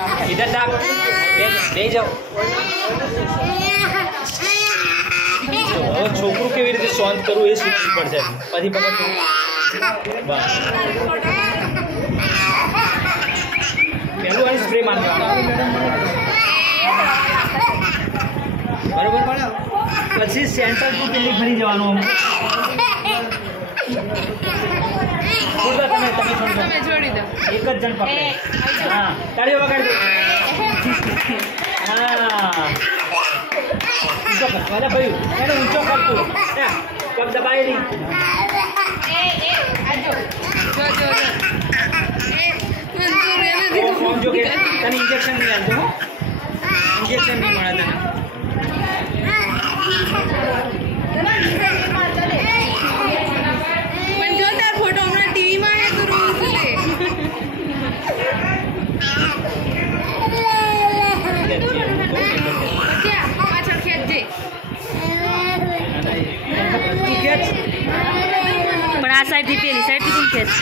इधर दाब ले जाओ छोकरू केवी रीते शांत करू ए शीखવું પડશે પછી પકડ બસ પેલું આ સ્પ્રે મારવાનો બરોબર પછી સેન્ટર ટુ પેલી ફરી જવાનું તમે છોડી દો એક જ જણ પકડે હા તાળીઓ વગાડી દો હા ઊંચો કર વાલા ભાઈ એને ઊંચો કર તું પગ દબાઈ નહીં આજો જો મંજૂર એને જો કે તને ઇન્જેક્શન નહીં આલતો ઇન્જેક્શન નહીં મળે તને પણ આ સાઈડ થી પેલી સાઈડ થી કેમ ખેંચ